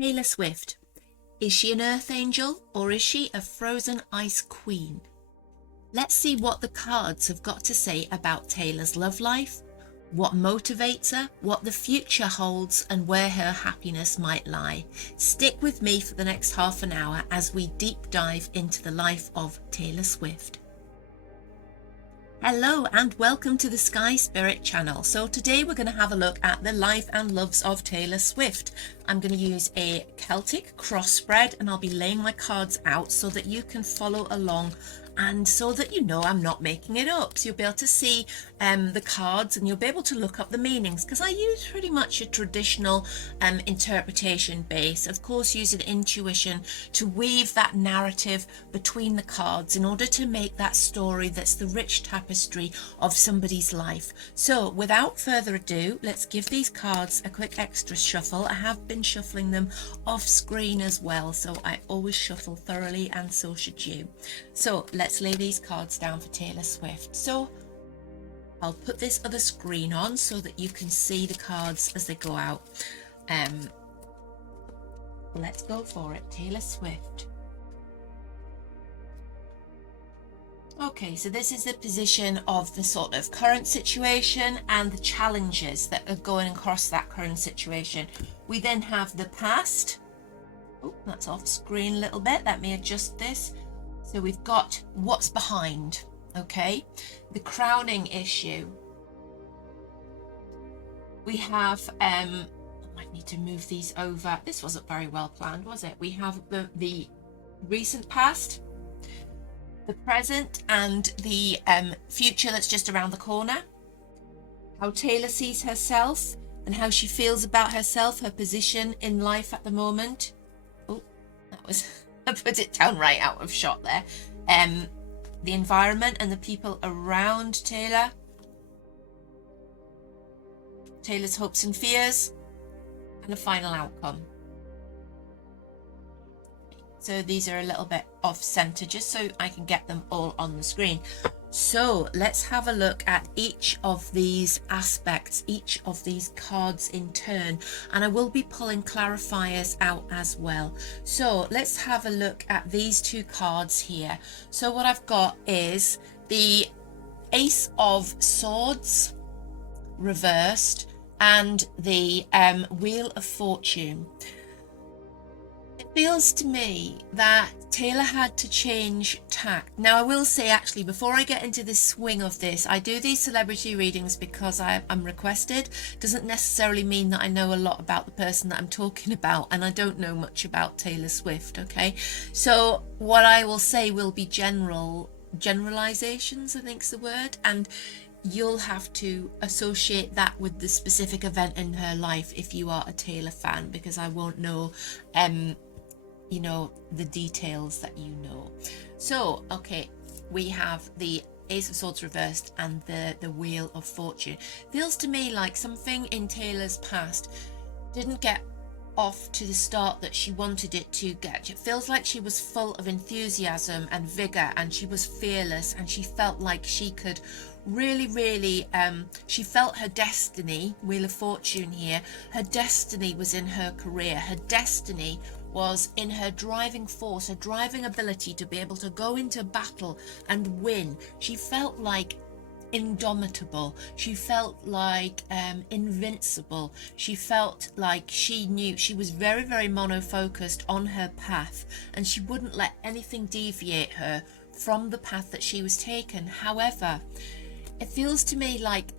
Taylor Swift. Is she an earth angel or is she a frozen ice queen? Let's see what the cards have got to say about Taylor's love life, what motivates her, what the future holds, and where her happiness might lie. Stick with me for the next half an hour as we deep dive into the life of Taylor Swift. Hello and welcome to the Sky Spirit channel. So today we're going to have a look at the life and loves of Taylor Swift. I'm going to use a Celtic cross spread and I'll be laying my cards out so that you can follow along and so that you know I'm not making it up. So you'll be able to see the cards and you'll be able to look up the meanings, because I use pretty much a traditional interpretation base, of course using intuition to weave that narrative between the cards in order to make that story that's the rich tapestry of somebody's life. So without further ado, let's give these cards a quick extra shuffle. I have been shuffling them off screen as well, so I always shuffle thoroughly, and so should you. So let's lay these cards down for Taylor Swift. So I'll put this other screen on so that you can see the cards as they go out. Let's go for it. Taylor Swift. Okay, so this is the position of the sort of current situation and the challenges that are going across that current situation. We then have the past. Oh, that's off screen a little bit. Let me adjust this. So we've got what's behind, okay? The crowning issue. We have, I might need to move these over. This wasn't very well planned, was it? We have the recent past, the present, and the future that's just around the corner. How Taylor sees herself and how she feels about herself, her position in life at the moment. Oh, that was... I put it down right out of shot there. The environment and the people around Taylor. Taylor's hopes and fears, and a final outcome. So these are a little bit off center just so I can get them all on the screen. So let's have a look at each of these aspects, each of these cards in turn, and I will be pulling clarifiers out as well. So let's have a look at these two cards here. So what I've got is the Ace of Swords reversed and the Wheel of Fortune. It feels to me that Taylor had to change tack. Now I will say, actually, before I get into the swing of this, I do these celebrity readings because I'm requested. Doesn't necessarily mean that I know a lot about the person that I'm talking about, and I don't know much about Taylor Swift, okay? So what I will say will be generalizations, I think's the word, and you'll have to associate that with the specific event in her life if you are a Taylor fan, because I won't know you know, the details that you know. So okay, we have the Ace of Swords reversed and the Wheel of Fortune. Feels to me like something in Taylor's past didn't get off to the start that she wanted it to get. It feels like she was full of enthusiasm and vigor, and she was fearless, and she felt like she could really she felt her destiny. Wheel of Fortune here, her destiny was in her career. Her destiny was in her driving force, her driving ability to be able to go into battle and win. She felt like indomitable. She felt like invincible. She felt like she knew she was very monofocused on her path, and she wouldn't let anything deviate her from the path that she was taken. However, it feels to me like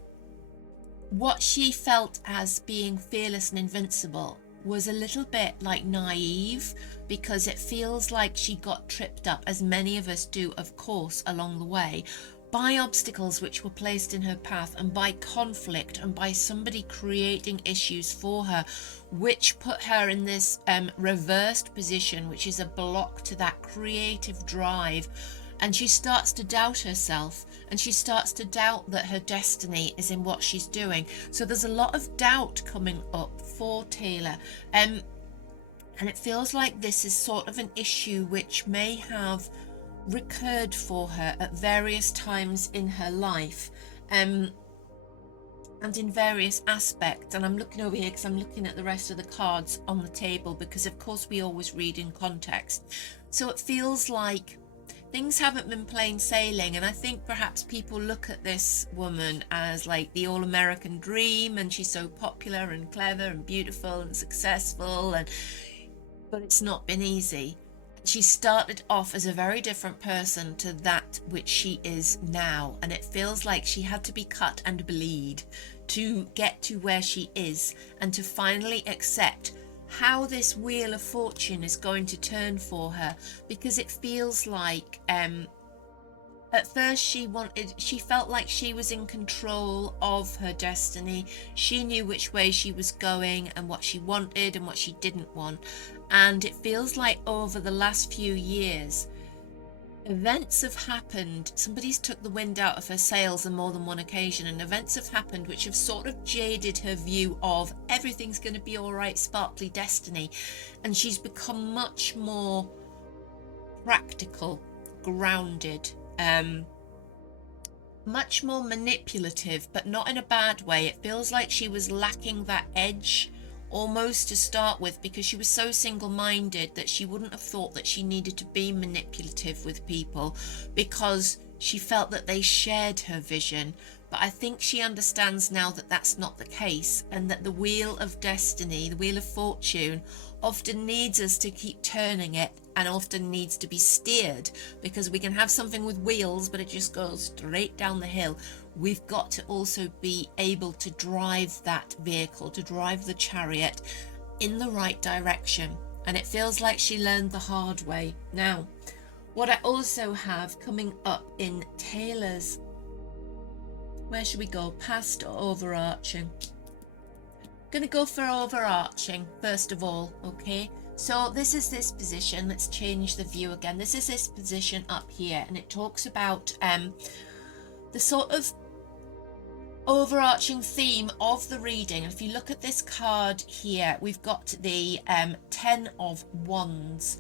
what she felt as being fearless and invincible was a little bit like naive, because it feels like she got tripped up, as many of us do, of course, along the way, by obstacles which were placed in her path, and by conflict, and by somebody creating issues for her, which put her in this reversed position, which is a block to that creative drive. And she starts to doubt herself, and she starts to doubt that her destiny is in what she's doing. So there's a lot of doubt coming up for Taylor. And it feels like this is sort of an issue which may have recurred for her at various times in her life. and in various aspects. And I'm looking over here because I'm looking at the rest of the cards on the table, because of course we always read in context. So it feels like things haven't been plain sailing, and I think perhaps people look at this woman as like the all-American dream, and she's so popular and clever and beautiful and successful, but it's not been easy. She started off as a very different person to that which she is now, and it feels like she had to be cut and bleed to get to where she is, and to finally accept how this wheel of fortune is going to turn for her. Because it feels like at first she felt like she was in control of her destiny. She knew which way she was going and what she wanted and what she didn't want. And it feels like over the last few years, events have happened. Somebody's took the wind out of her sails on more than one occasion, and events have happened which have sort of jaded her view of everything's going to be all right, sparkly destiny. And she's become much more practical, grounded, much more manipulative, but not in a bad way. It feels like she was lacking that edge almost to start with, because she was so single-minded that she wouldn't have thought that she needed to be manipulative with people, because she felt that they shared her vision. But I think she understands now that that's not the case, and that the wheel of destiny, the wheel of fortune, often needs us to keep turning it, and often needs to be steered, because we can have something with wheels but it just goes straight down the hill. We've got to also be able to drive that vehicle, to drive the chariot in the right direction. And it feels like she learned the hard way. Now, what I also have coming up in Taylor's, where should we go, past or overarching? Going to go for overarching first of all. Okay, so this is this position. Let's change the view again. This is this position up here, and it talks about the sort of overarching theme of the reading. If you look at this card here, we've got the 10 of Wands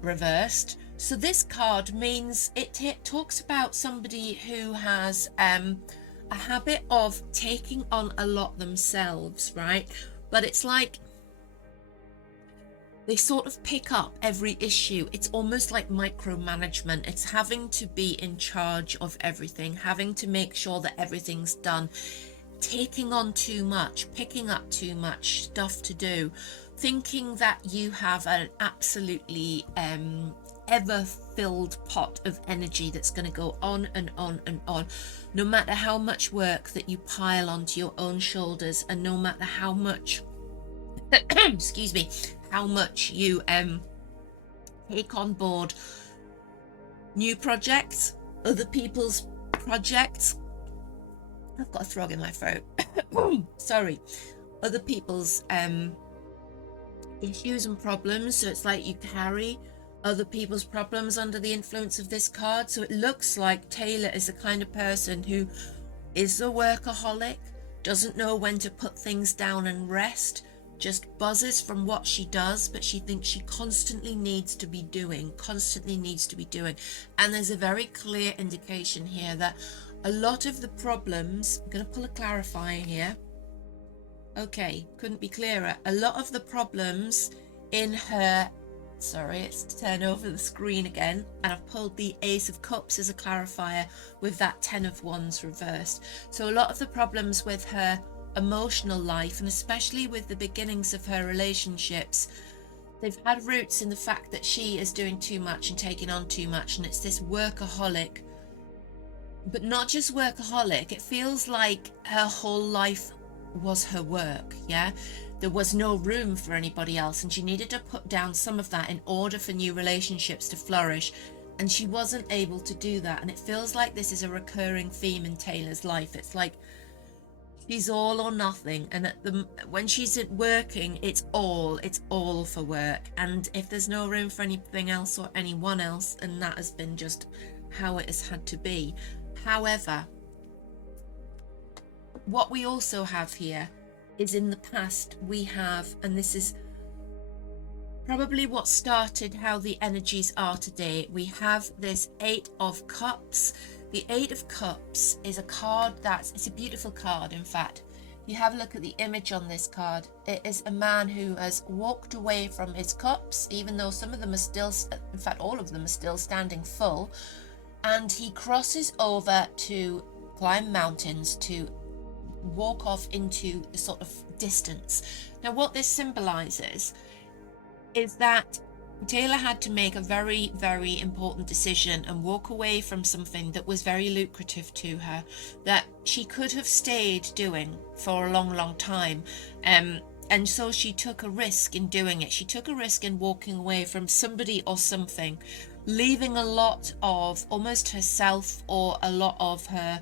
reversed. So this card means it talks about somebody who has a habit of taking on a lot themselves, right? But it's like they sort of pick up every issue. It's almost like micromanagement. It's having to be in charge of everything, having to make sure that everything's done, taking on too much, picking up too much stuff to do, thinking that you have an absolutely ever-filled pot of energy that's going to go on and on and on, no matter how much work that you pile onto your own shoulders, and no matter how much excuse me, how much you take on board new projects, other people's projects. I've got a frog in my throat. Sorry. Other people's issues and problems. So it's like you carry other people's problems under the influence of this card. So it looks like Taylor is the kind of person who is a workaholic, doesn't know when to put things down and rest, just buzzes from what she does, but she thinks she constantly needs to be doing. And there's a very clear indication here that a lot of the problems, I'm going to pull a clarifier here. Okay, couldn't be clearer. A lot of the problems in her, sorry, it's to turn over the screen again, and I've pulled the Ace of Cups as a clarifier with that 10 of Wands reversed. So a lot of the problems with her emotional life, and especially with the beginnings of her relationships, they've had roots in the fact that she is doing too much and taking on too much, and it's this workaholic. But not just workaholic, it feels like her whole life was her work. Yeah, there was no room for anybody else, and she needed to put down some of that in order for new relationships to flourish, and she wasn't able to do that. And it feels like this is a recurring theme in Taylor's life. It's like she's all or nothing, and when she's working, it's all for work, and if there's no room for anything else or anyone else, and that has been just how it has had to be. However, what we also have here is, in the past we have, and this is probably what started how the energies are today, we have this 8 of Cups. The Eight of Cups is a card it's a beautiful card, in fact. You have a look at the image on this card. It is a man who has walked away from his cups, even though some of them are still, in fact, all of them are still standing full. And he crosses over to climb mountains, to walk off into the sort of distance. Now, what this symbolizes is that Taylor had to make a very, very important decision and walk away from something that was very lucrative to her, that she could have stayed doing for a long, long time. And so she took a risk in doing it. She took a risk in walking away from somebody or something, leaving a lot of almost herself or a lot of her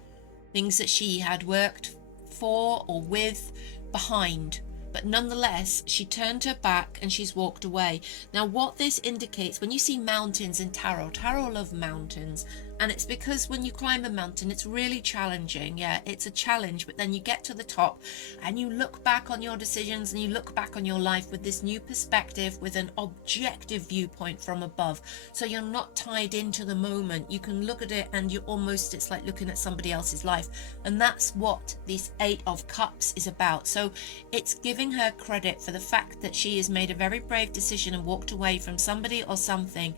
things that she had worked for or with behind. But nonetheless, she turned her back and she's walked away. Now, what this indicates, when you see mountains in tarot love mountains. And it's because when you climb a mountain, it's really challenging. Yeah, it's a challenge. But then you get to the top and you look back on your decisions and you look back on your life with this new perspective, with an objective viewpoint from above. So you're not tied into the moment. You can look at it and it's like looking at somebody else's life. And that's what this Eight of Cups is about. So it's giving her credit for the fact that she has made a very brave decision and walked away from somebody or something,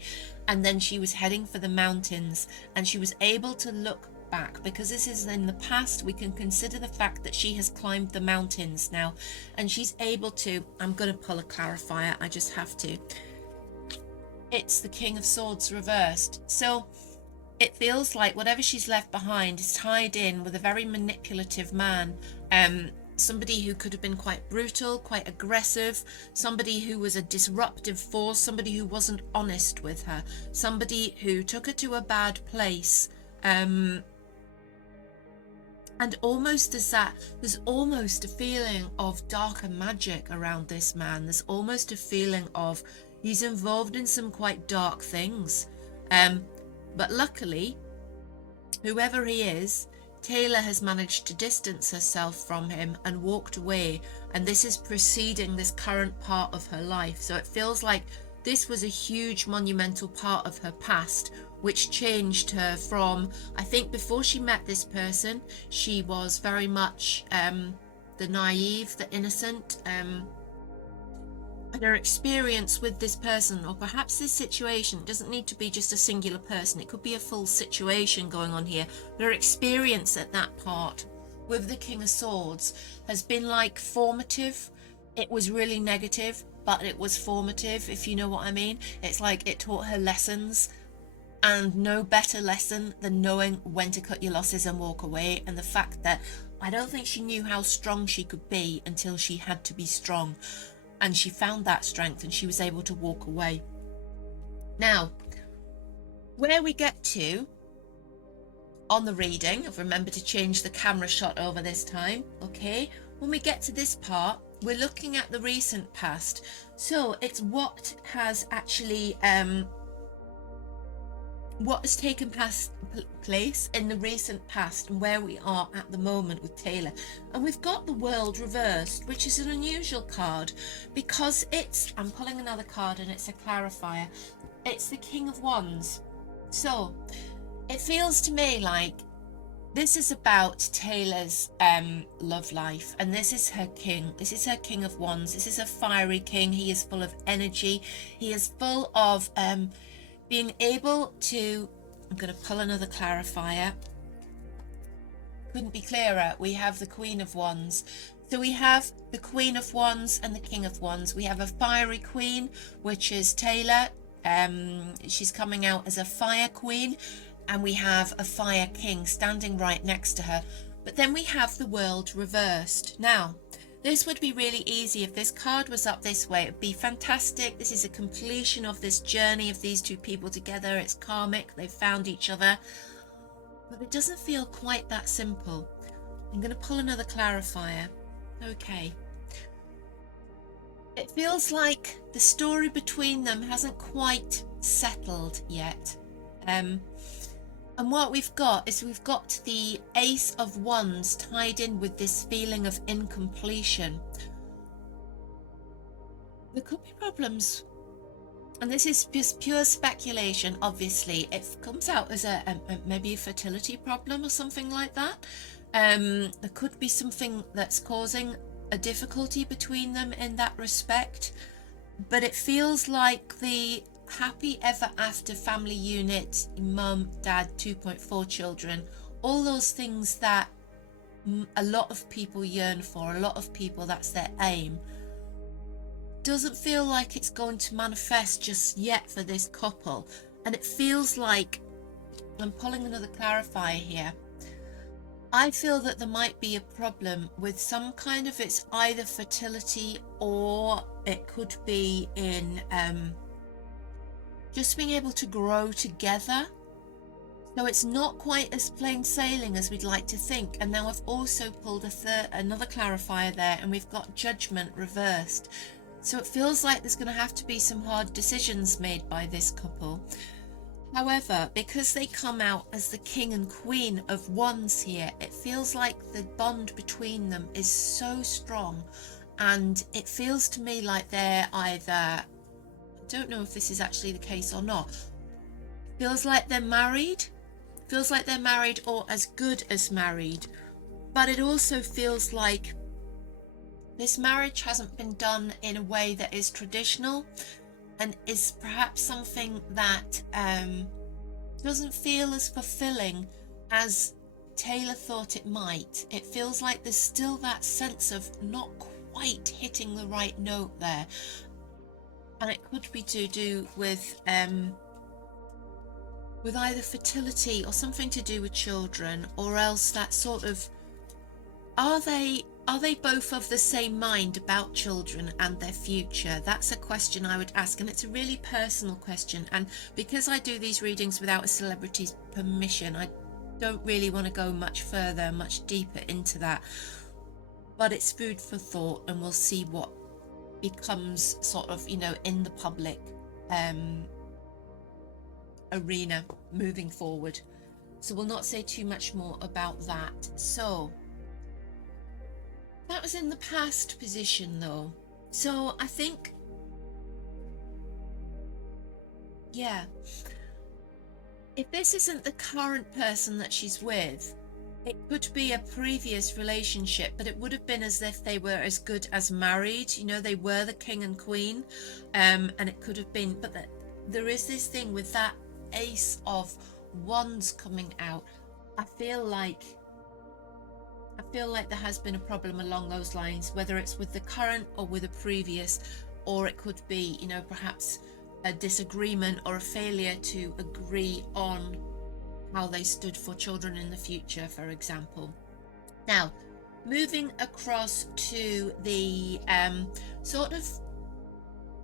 and then she was heading for the mountains and she was able to look back, because this is in the past. We can consider the fact that she has climbed the mountains now, and she's able to, I'm going to pull a clarifier, I just have to. It's the King of Swords reversed. So it feels like whatever she's left behind is tied in with a very manipulative man, somebody who could have been quite brutal, quite aggressive, somebody who was a disruptive force, somebody who wasn't honest with her, somebody who took her to a bad place. And almost as that, there's almost a feeling of darker magic around this man. There's almost a feeling of he's involved in some quite dark things. But luckily, whoever he is, Taylor has managed to distance herself from him and walked away, and this is preceding this current part of her life. So it feels like this was a huge monumental part of her past, which changed her from, I think before she met this person, she was very much the naive, the innocent, and her experience with this person, or perhaps this situation, doesn't need to be just a singular person, it could be a full situation going on here. Her experience at that part with the King of Swords has been like formative. It was really negative, but it was formative, if you know what I mean. It's like it taught her lessons, and no better lesson than knowing when to cut your losses and walk away. And the fact that I don't think she knew how strong she could be until she had to be strong. And she found that strength and she was able to walk away. Now, where we get to on the reading, I've remembered to change the camera shot over this time, okay? When we get to this part, we're looking at the recent past. So it's what has actually, what has taken place in the recent past and where we are at the moment with Taylor. And we've got the World reversed, which is an unusual card because it's, I'm pulling another card and it's a clarifier. It's the King of Wands. So it feels to me like this is about Taylor's love life, and this is her king. This is her King of Wands. This is a fiery king. He is full of energy. He is full of being able to, I'm going to pull another clarifier. Couldn't be clearer. We have the Queen of Wands. So we have the Queen of Wands and the King of Wands. We have a fiery queen, which is Taylor. She's coming out as a fire queen. And we have a fire king standing right next to her. But then we have the World reversed. Now, this would be really easy if this card was up this way. It would be fantastic. This is a completion of this journey of these two people together. It's karmic. They've found each other. But it doesn't feel quite that simple. I'm going to pull another clarifier. Okay. It feels like the story between them hasn't quite settled yet. And what we've got is we've got the Ace of Wands tied in with this feeling of incompletion. There could be problems and this is just pure speculation, obviously, it comes out as maybe a fertility problem or something like that. There could be something that's causing a difficulty between them in that respect, but it feels like the happy ever after family unit, mum, dad, 2.4 children, all those things that a lot of people yearn for, a lot of people, that's their aim, doesn't feel like it's going to manifest just yet for this couple. And it feels like, I'm pulling another clarifier here, I feel that there might be a problem with some kind of, it's either fertility or it could be in just being able to grow together. So it's not quite as plain sailing as we'd like to think. And now I've also pulled another clarifier there, and we've got judgment reversed. So it feels like there's going to have to be some hard decisions made by this couple. However, because they come out as the king and queen of wands here, it feels like the bond between them is so strong, and it feels to me like they're either, I don't know if this is actually the case or not, feels like they're married, or as good as married, but it also feels like this marriage hasn't been done in a way that is traditional, and is perhaps something that doesn't feel as fulfilling as Taylor thought it might. It feels like there's still that sense of not quite hitting the right note there, and it could be to do with either fertility or something to do with children, or else that sort of, are they both of the same mind about children and their future? That's a question I would ask, and it's a really personal question. And because I do these readings without a celebrity's permission, I don't really want to go much further, much deeper into that. But it's food for thought, and we'll see what becomes sort of, in the public arena moving forward. So we'll not say too much more about that. So that was in the past position though. So I think, yeah, if this isn't the current person that she's with, it could be a previous relationship, but it would have been as if they were as good as married. They were the king and queen, and it could have been, but there is this thing with that ace of wands coming out. I feel like there has been a problem along those lines, whether it's with the current or with a previous, or it could be, perhaps a disagreement or a failure to agree on how they stood for children in the future, for example. Now, moving across to the sort of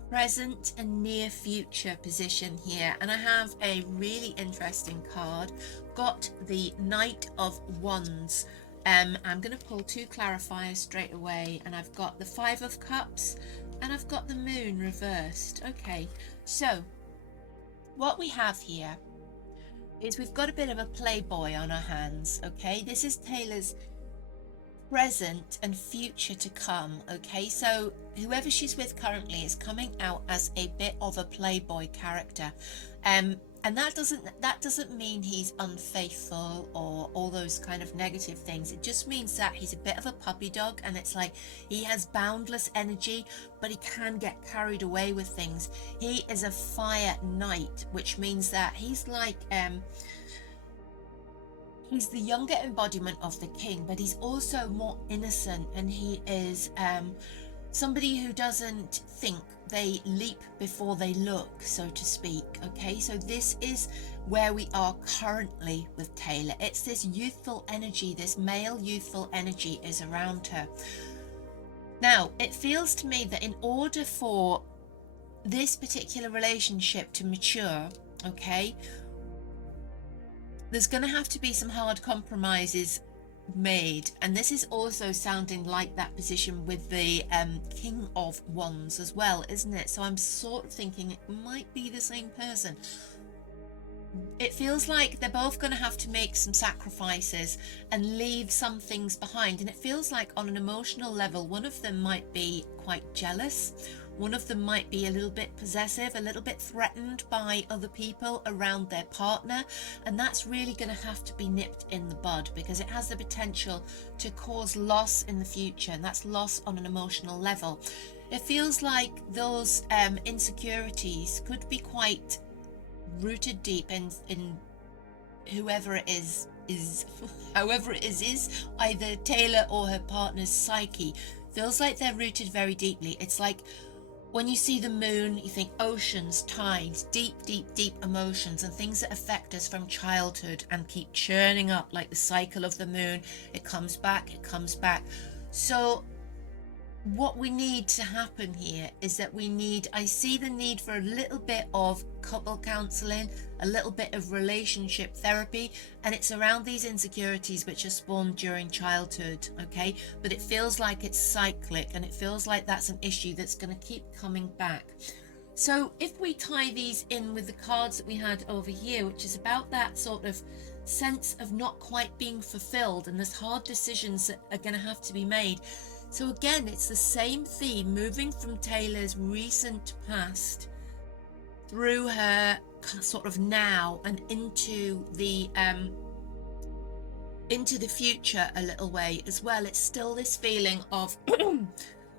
present and near future position here, and I have a really interesting card. Got the Knight of Wands. I'm going to pull two clarifiers straight away, and I've got the Five of Cups and I've got the Moon reversed. Okay, so what we have here is we've got a bit of a playboy on our hands. Okay, this is Taylor's present and future to come. Okay, so whoever she's with currently is coming out as a bit of a playboy character, and that doesn't mean he's unfaithful or all those kind of negative things. It just means that he's a bit of a puppy dog, and it's like he has boundless energy, but he can get carried away with things. He is a fire knight, which means that he's like he's the younger embodiment of the king, but he's also more innocent, and he is somebody who doesn't think, they leap before they look, so to speak. Okay, so this is where we are currently with Taylor. It's this youthful energy, this male youthful energy is around her. Now, it feels to me that in order for this particular relationship to mature, okay, there's going to have to be some hard compromises made, and this is also sounding like that position with the King of Wands as well, isn't it? So I'm sort of thinking it might be the same person. It feels like they're both going to have to make some sacrifices and leave some things behind, and it feels like on an emotional level one of them might be quite jealous, One of them might be a little bit possessive, a little bit threatened by other people around their partner, and that's really going to have to be nipped in the bud, because it has the potential to cause loss in the future, and that's loss on an emotional level. It feels like those insecurities could be quite rooted deep in whoever it is however it is either Taylor or her partner's psyche. Feels like they're rooted very deeply. It's like when you see the moon, you think oceans, tides, deep emotions and things that affect us from childhood and keep churning up like the cycle of the moon. It comes back, it comes back. So what we need to happen here is that I see the need for a little bit of couple counseling, a little bit of relationship therapy, and it's around these insecurities which are spawned during childhood, okay? But it feels like it's cyclic, and it feels like that's an issue that's going to keep coming back. So if we tie these in with the cards that we had over here, which is about that sort of sense of not quite being fulfilled, and there's hard decisions that are going to have to be made. So again, it's the same theme, moving from Taylor's recent past through her sort of now and into the future a little way as well. It's still this feeling of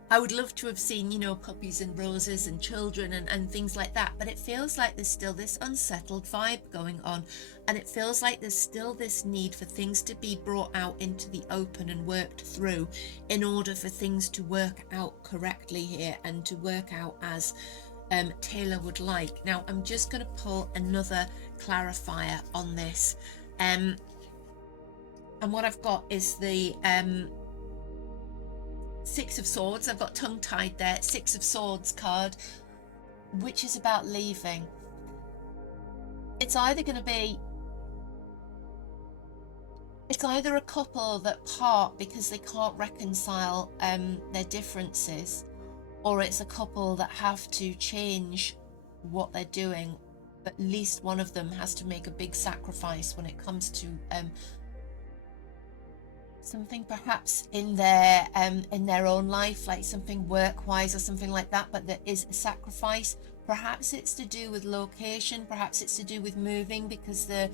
I would love to have seen, puppies and roses and children and things like that, but it feels like there's still this unsettled vibe going on, and it feels like there's still this need for things to be brought out into the open and worked through in order for things to work out correctly here and to work out as Taylor would like. Now, I'm just going to pull another clarifier on this, and what I've got is the Six of Swords. I've got tongue-tied there. Six of Swords card, which is about leaving. It's either a couple that part because they can't reconcile their differences, or it's a couple that have to change what they're doing. At least one of them has to make a big sacrifice when it comes to something perhaps in their own life, like something work-wise or something like that, but there is a sacrifice. Perhaps it's to do with location, perhaps it's to do with moving, because the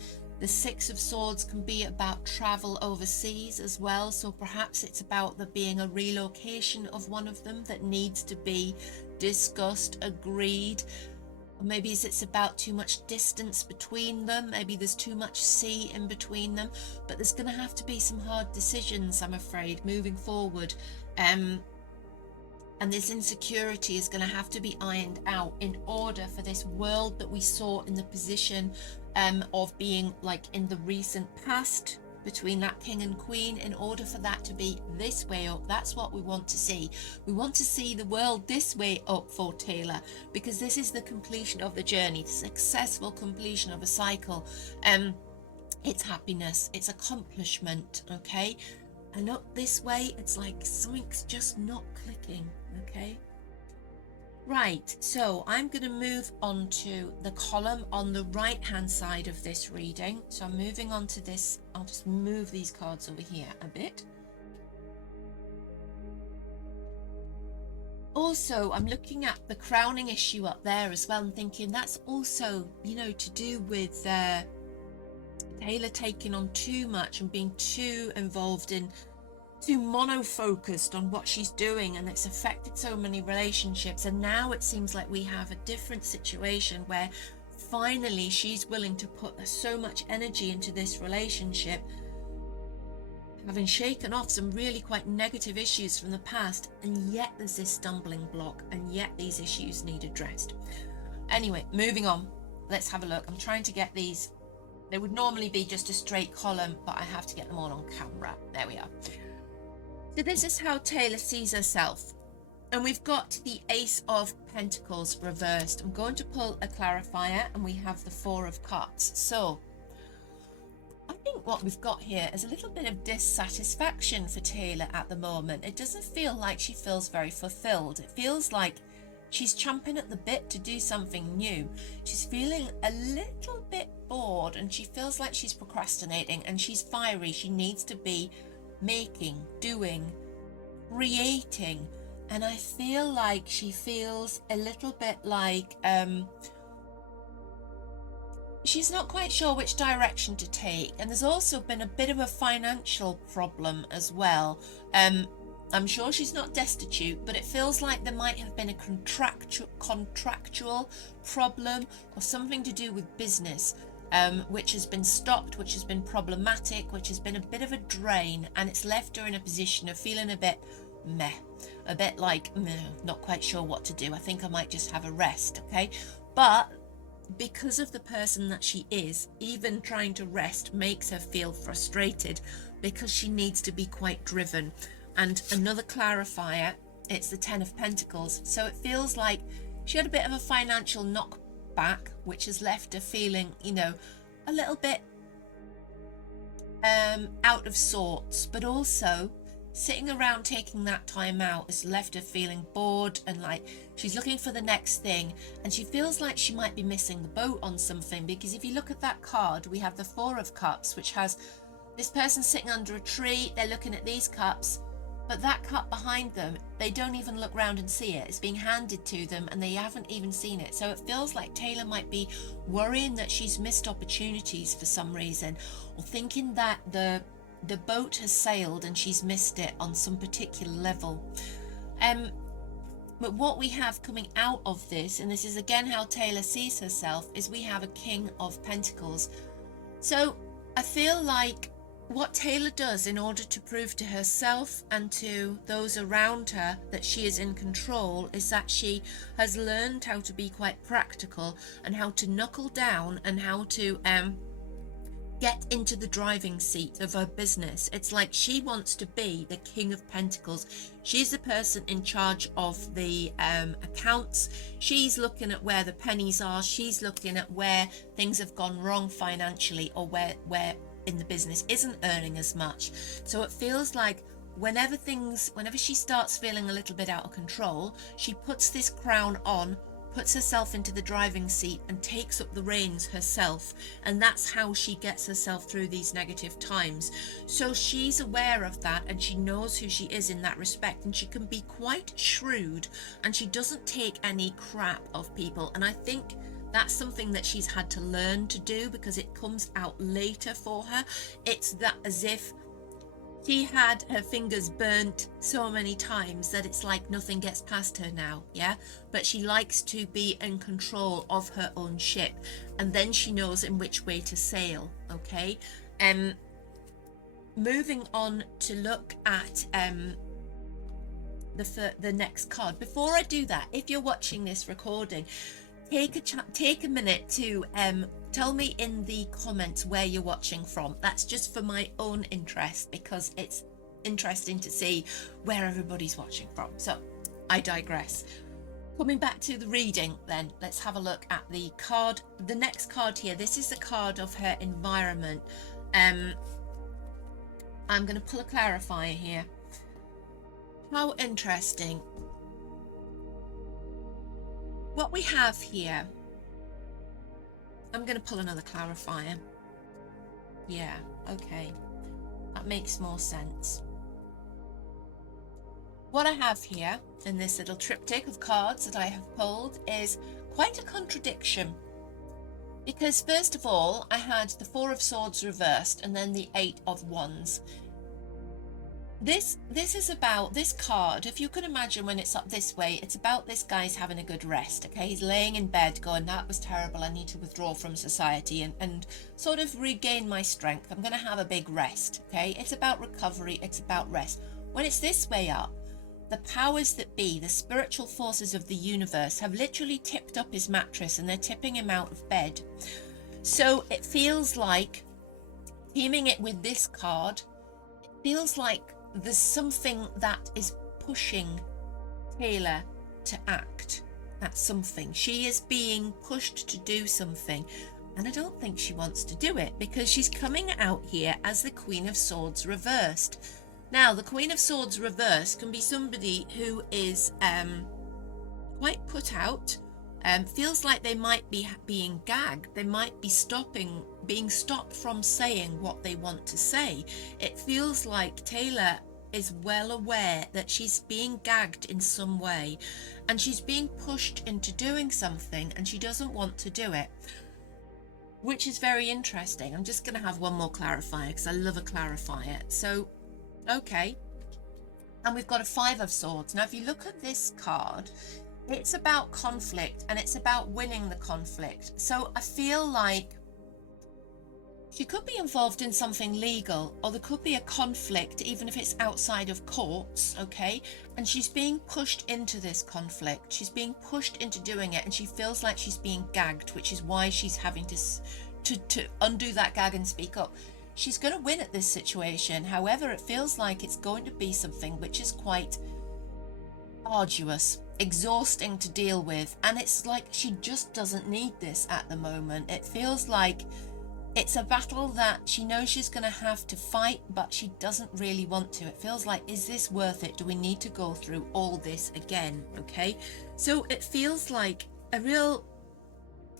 Six of Swords can be about travel overseas as well. So perhaps it's about there being a relocation of one of them that needs to be discussed, agreed. Or maybe it's about too much distance between them. Maybe there's too much sea in between them. But there's going to have to be some hard decisions, I'm afraid, moving forward. And this insecurity is going to have to be ironed out in order for this world that we saw in the position of being like in the recent past between that king and queen, in order for that to be this way up. That's what we want to see. We want to see the world this way up for Taylor, because this is the completion of the journey, the successful completion of a cycle. It's happiness, it's accomplishment, okay? And up this way, it's like something's just not clicking, okay? Right, so I'm going to move on to the column on the right hand side of this reading. So I'm moving on to this. I'll just move these cards over here a bit. Also, I'm looking at the crowning issue up there as well and thinking that's also, to do with Taylor taking on too much and being too involved in, too mono-focused on what she's doing, and it's affected so many relationships. And now it seems like we have a different situation where finally she's willing to put so much energy into this relationship, having shaken off some really quite negative issues from the past, and yet there's this stumbling block, and yet these issues need addressed. Anyway, moving on, let's have a look. I'm trying to get these. They would normally be just a straight column, but I have to get them all on camera. There we are. So this is how Taylor sees herself. And we've got the Ace of Pentacles reversed. I'm going to pull a clarifier, and we have the Four of Cups. So I think what we've got here is a little bit of dissatisfaction for Taylor at the moment. It doesn't feel like she feels very fulfilled. It feels like she's chomping at the bit to do something new. She's feeling a little bit bored, and she feels like she's procrastinating, and she's fiery. She needs to be making, doing, creating. And I feel like she feels a little bit like she's not quite sure which direction to take. And there's also been a bit of a financial problem as well. I'm sure she's not destitute, but it feels like there might have been a contractual problem or something to do with business, which has been stopped, which has been problematic, which has been a bit of a drain, and it's left her in a position of feeling a bit meh, a bit like, not quite sure what to do. I think I might just have a rest, okay? But because of the person that she is, even trying to rest makes her feel frustrated because she needs to be quite driven. And another clarifier, it's the Ten of Pentacles. So it feels like she had a bit of a financial knockback, which has left her feeling, a little bit out of sorts, but also sitting around taking that time out has left her feeling bored and like she's looking for the next thing, and she feels like she might be missing the boat on something, because if you look at that card, we have the Four of Cups, which has this person sitting under a tree, they're looking at these cups, but that cup behind them, they don't even look round and see it. It's being handed to them and they haven't even seen it. So it feels like Taylor might be worrying that she's missed opportunities for some reason, or thinking that the boat has sailed and she's missed it on some particular level. But what we have coming out of this, and this is again how Taylor sees herself, is we have a King of Pentacles. So I feel like what Taylor does in order to prove to herself and to those around her that she is in control is that she has learned how to be quite practical and how to knuckle down and how to get into the driving seat of her business. It's like she wants to be the King of Pentacles. She's the person in charge of the accounts. She's looking at where the pennies are. She's looking at where things have gone wrong financially, or where in the business isn't earning as much. So it feels like whenever she starts feeling a little bit out of control, she puts this crown on, puts herself into the driving seat and takes up the reins herself, and that's how she gets herself through these negative times. So she's aware of that and she knows who she is in that respect, and she can be quite shrewd, and she doesn't take any crap of people. And I think that's something that she's had to learn to do, because it comes out later for her. It's that as if she had her fingers burnt so many times that it's like nothing gets past her now, yeah? But she likes to be in control of her own ship, and then she knows in which way to sail, okay? Moving on to look at the next card. Before I do that, if you're watching this recording, take a minute to tell me in the comments where you're watching from. That's just for my own interest, because it's interesting to see where everybody's watching from. So I digress. Coming back to the reading then, let's have a look at the card. The next card here, this is the card of her environment. I'm going to pull a clarifier here. How interesting. What we have here, I'm going to pull another clarifier. Yeah, okay. That makes more sense. What I have here in this little triptych of cards that I have pulled is quite a contradiction. Because first of all, I had the Four of Swords reversed and then the Eight of Wands. This is about this card. If you can imagine, when it's up this way, it's about this guy's having a good rest, okay? He's laying in bed going, that was terrible, I need to withdraw from society and sort of regain my strength. I'm going to have a big rest, okay? It's about recovery, it's about rest. When it's this way up, the powers that be, the spiritual forces of the universe, have literally tipped up his mattress and they're tipping him out of bed. So it feels like, teaming it with this card, it feels like there's something that is pushing Taylor to act at something. She is being pushed to do something, and I don't think she wants to do it, because she's coming out here as the Queen of Swords reversed. Now, the Queen of Swords reversed can be somebody who is quite put out, feels like they might be being gagged, they might be being stopped from saying what they want to say. It feels like Taylor is well aware that she's being gagged in some way and she's being pushed into doing something and she doesn't want to do it, which is very interesting. I'm just going to have one more clarifier because I love a clarifier. So, okay. And we've got a 5 of Swords. Now, if you look at this card, it's about conflict and it's about winning the conflict. So I feel like she could be involved in something legal, or there could be a conflict, even if it's outside of courts, okay? And she's being pushed into this conflict. She's being pushed into doing it, and she feels like she's being gagged, which is why she's having to undo that gag and speak up. She's going to win at this situation. However, it feels like it's going to be something which is quite arduous, exhausting to deal with, and it's like she just doesn't need this at the moment. It feels like it's a battle that she knows she's going to have to fight, but she doesn't really want to. It feels like, is this worth it? Do we need to go through all this again? Okay, so it feels like a real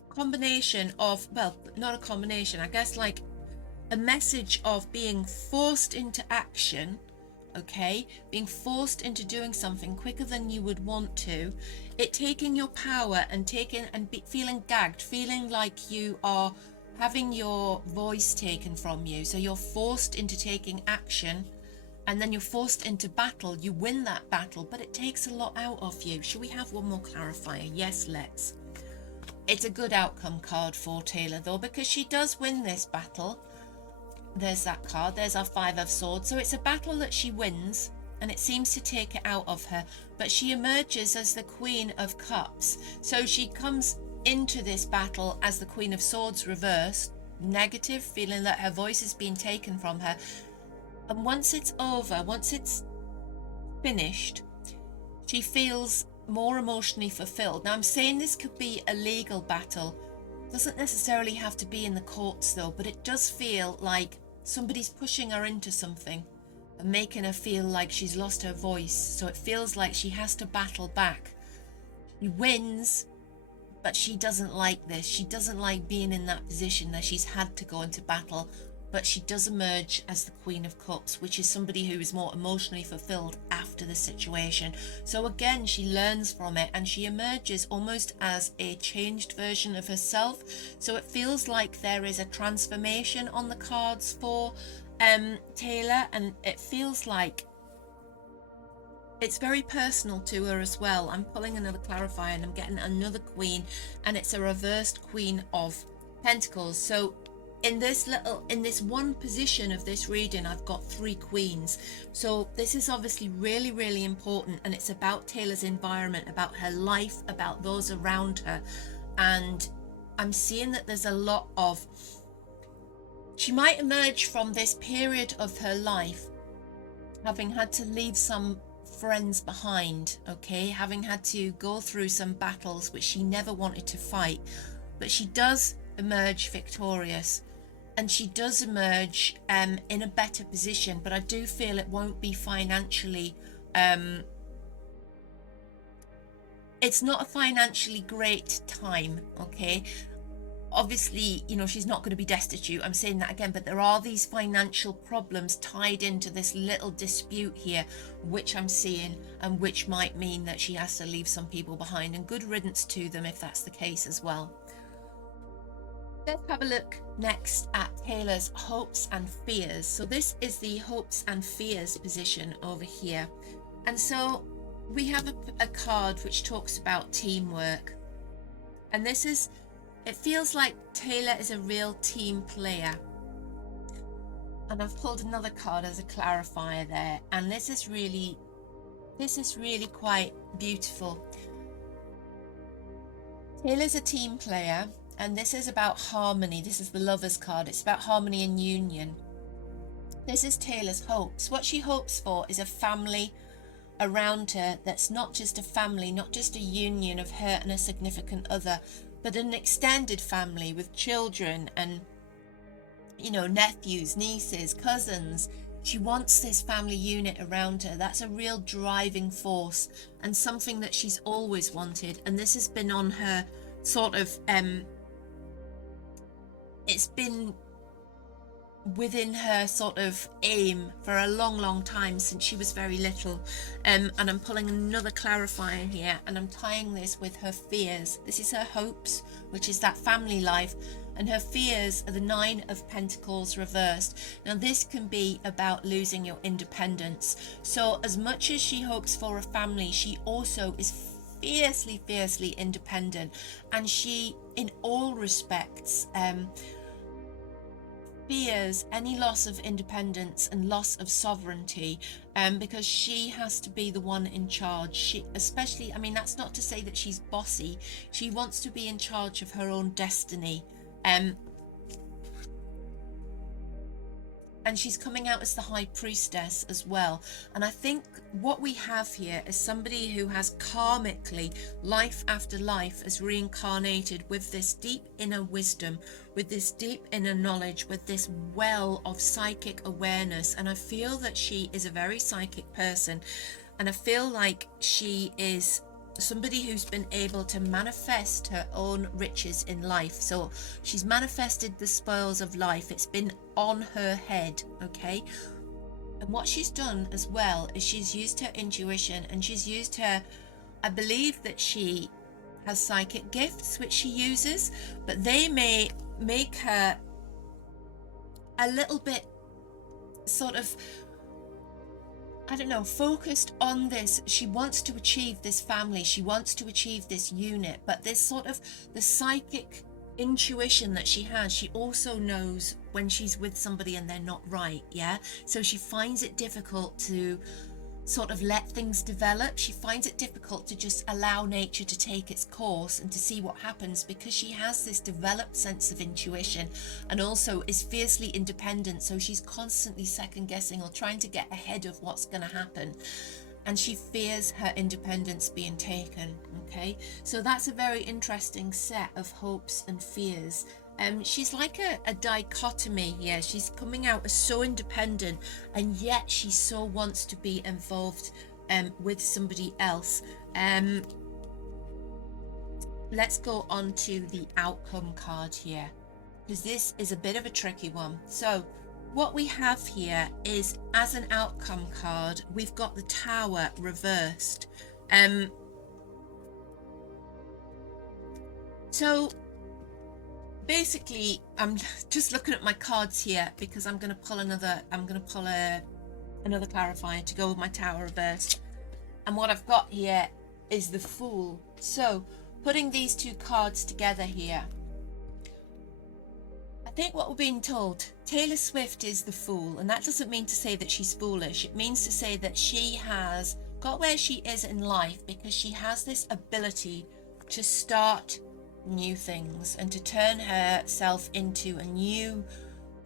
combination of, well, not a combination, I guess, like a message of being forced into action, okay, being forced into doing something quicker than you would want to, it taking your power and feeling gagged, feeling like you are having your voice taken from you. So you're forced into taking action and then you're forced into battle. You win that battle, but it takes a lot out of you. Should we have one more clarifier? Yes, let's. It's a good outcome card for Taylor though, because she does win this battle. There's that card. There's our 5 of Swords. So it's a battle that she wins and it seems to take it out of her, but she emerges as the Queen of Cups. So she comes into this battle as the Queen of Swords reversed, negative, feeling that her voice is being taken from her. And once it's over, once it's finished, she feels more emotionally fulfilled. Now, I'm saying this could be a legal battle. Doesn't necessarily have to be in the courts though, but it does feel like somebody's pushing her into something and making her feel like she's lost her voice. So it feels like she has to battle back. She wins, but she doesn't like this. She doesn't like being in that position that she's had to go into battle, but she does emerge as the Queen of Cups, which is somebody who is more emotionally fulfilled after the situation. So again, she learns from it and she emerges almost as a changed version of herself. So it feels like there is a transformation on the cards for Taylor, and it feels like it's very personal to her as well. I'm pulling another clarifier and I'm getting another Queen, and it's a reversed Queen of Pentacles. So in this one position of this reading, I've got 3 queens. So this is obviously really, really important, and it's about Taylor's environment, about her life, about those around her. And I'm seeing that there's a lot of, she might emerge from this period of her life having had to leave some friends behind, okay, having had to go through some battles which she never wanted to fight, but she does emerge victorious, and she does emerge in a better position. But I do feel it won't be financially, it's not a financially great time, okay. Obviously, you know, she's not going to be destitute, I'm saying that again, but there are these financial problems tied into this little dispute here, which I'm seeing, and which might mean that she has to leave some people behind, and good riddance to them if that's the case as well. Let's have a look next at Taylor's hopes and fears. So this is the hopes and fears position over here, and so we have a card which talks about teamwork, and this is, it feels like Taylor is a real team player. And I've pulled another card as a clarifier there, and this is really quite beautiful. Taylor's a team player, and this is about harmony. This is the Lovers card. It's about harmony and union. This is Taylor's hopes. What she hopes for is a family around her that's not just a family, not just a union of her and a significant other, but an extended family with children and, you know, nephews, nieces, cousins. She wants this family unit around her. That's a real driving force and something that she's always wanted. And this has been on her sort of, it's been within her sort of aim for a long time, since she was very little. And I'm pulling another clarifier here, and I'm tying this with her fears. This is her hopes, which is that family life, and her fears are the 9 of Pentacles reversed. Now this can be about losing your independence. So as much as she hopes for a family, she also is fiercely independent, and she in all respects fears any loss of independence and loss of sovereignty, because she has to be the one in charge. She especially, I mean, that's not to say that she's bossy. She wants to be in charge of her own destiny. And she's coming out as the High Priestess as well. And I think what we have here is somebody who has karmically, life after life, has reincarnated with this deep inner wisdom, with this deep inner knowledge, with this well of psychic awareness. And I feel that she is a very psychic person. And I feel like she is somebody who's been able to manifest her own riches in life. So she's manifested the spoils of life. It's been on her head, okay? And what she's done as well is she's used her intuition, and she's used her, I believe that she has psychic gifts which she uses, but they may make her a little bit sort of, I don't know, focused on this. She wants to achieve this family. She wants to achieve this unit. But this sort of the psychic intuition that she has, she also knows when she's with somebody and they're not right. Yeah. So she finds it difficult to sort of let things develop. She finds it difficult to just allow nature to take its course and to see what happens, because she has this developed sense of intuition and also is fiercely independent. So she's constantly second guessing or trying to get ahead of what's going to happen, and she fears her independence being taken. Okay, so that's a very interesting set of hopes and fears. She's like a dichotomy here. She's coming out as so independent, and yet she so wants to be involved with somebody else. Let's go on to the outcome card here, because this is a bit of a tricky one. So what we have here is, as an outcome card, we've got the Tower reversed. So basically, I'm just looking at my cards here because I'm going to pull another clarifier to go with my Tower reversed. And what I've got here is the Fool. So putting these two cards together here, I think what we're being told, Taylor Swift is the Fool, and that doesn't mean to say that she's foolish. It means to say that she has got where she is in life because she has this ability to start new things and to turn herself into a new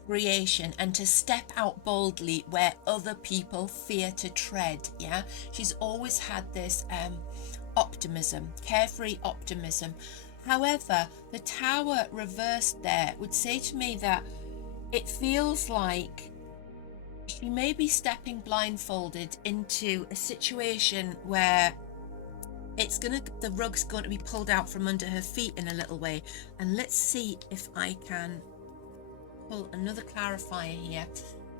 creation and to step out boldly where other people fear to tread. Yeah, she's always had this optimism, carefree optimism. However, the Tower reversed there would say to me that it feels like she may be stepping blindfolded into a situation where the rug's going to be pulled out from under her feet in a little way. And let's see if I can pull another clarifier here.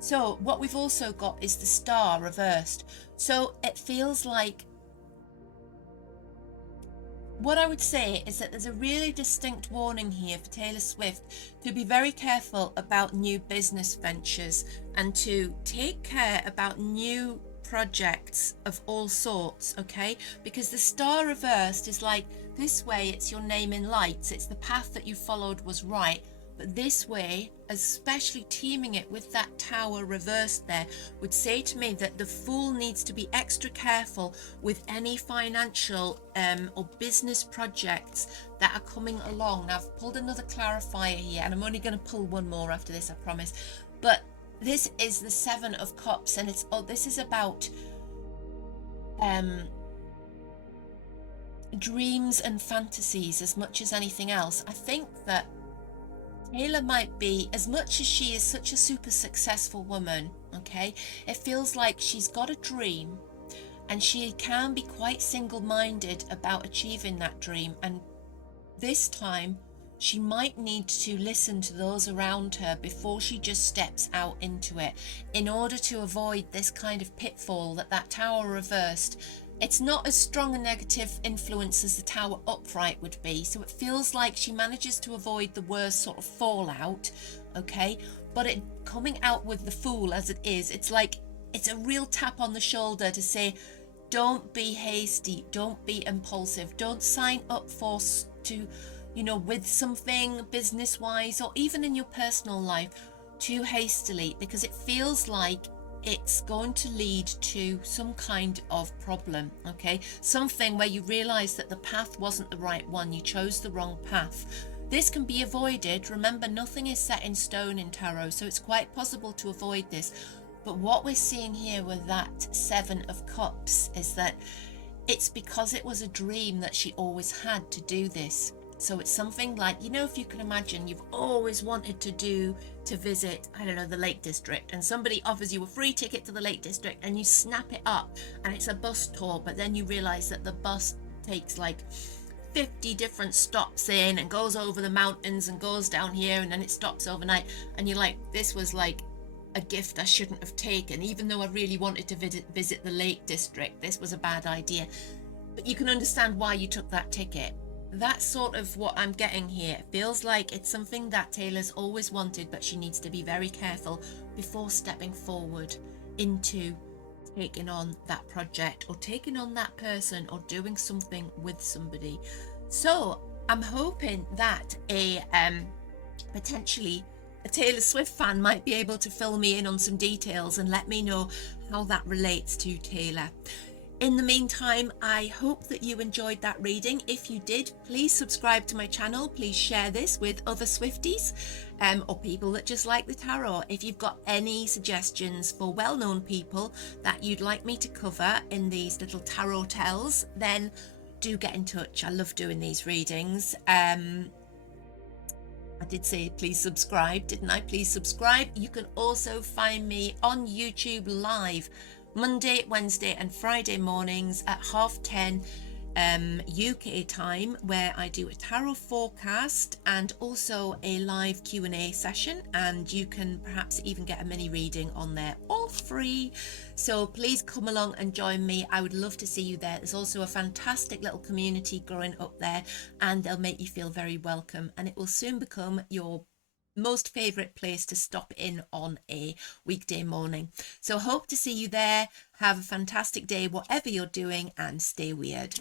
So what we've also got is the Star reversed. So it feels like, what I would say is that there's a really distinct warning here for Taylor Swift to be very careful about new business ventures and to take care about new projects of all sorts, okay? Because the Star reversed is like, this way it's your name in lights, it's the path that you followed was right, but this way, especially teaming it with that Tower reversed there, would say to me that the Fool needs to be extra careful with any financial or business projects that are coming along. Now I've pulled another clarifier here, and I'm only going to pull one more after this, I promise. But this is the 7 of Cups, and this is about dreams and fantasies as much as anything else. I think that Taylor might be, as much as she is such a super successful woman, okay, it feels like she's got a dream and she can be quite single-minded about achieving that dream. And this time she might need to listen to those around her before she just steps out into it, in order to avoid this kind of pitfall that Tower reversed. It's not as strong a negative influence as the Tower upright would be, so it feels like she manages to avoid the worst sort of fallout, okay? But it coming out with the Fool as it is, it's like it's a real tap on the shoulder to say, don't be hasty, don't be impulsive, don't sign up for to, with something business wise or even in your personal life too hastily, because it feels like it's going to lead to some kind of problem, okay? Something where you realize that the path wasn't the right one, you chose the wrong path. This can be avoided. Remember, nothing is set in stone in tarot, so it's quite possible to avoid this. But what we're seeing here with that Seven of Cups is that it's because it was a dream that she always had to do this. So it's something like, if you can imagine, you've always wanted to visit, I don't know, the Lake District, and somebody offers you a free ticket to the Lake District and you snap it up and it's a bus tour, but then you realize that the bus takes like 50 different stops in and goes over the mountains and goes down here and then it stops overnight, and you're like, this was like a gift I shouldn't have taken, even though I really wanted to visit the Lake District. This was a bad idea. But you can understand why you took that ticket. That's sort of what I'm getting here. It feels like it's something that Taylor's always wanted, but she needs to be very careful before stepping forward into taking on that project or taking on that person or doing something with somebody. So I'm hoping that potentially a Taylor Swift fan might be able to fill me in on some details and let me know how that relates to Taylor. In the meantime, I hope that you enjoyed that reading. If you did, please subscribe to my channel. Please share this with other Swifties or people that just like the tarot. If you've got any suggestions for well-known people that you'd like me to cover in these little tarot tells, then do get in touch. I love doing these readings. I did say please subscribe, didn't I? Please subscribe. You can also find me on YouTube live Monday, Wednesday and Friday mornings at 10:30 UK time, where I do a tarot forecast and also a live Q&A session, and you can perhaps even get a mini reading on there, all free. So please come along and join me. I would love to see you there. There's also a fantastic little community growing up there, and they'll make you feel very welcome, and it will soon become your most favorite place to stop in on a weekday morning. So hope to see you there. Have a fantastic day, whatever you're doing, and stay weird.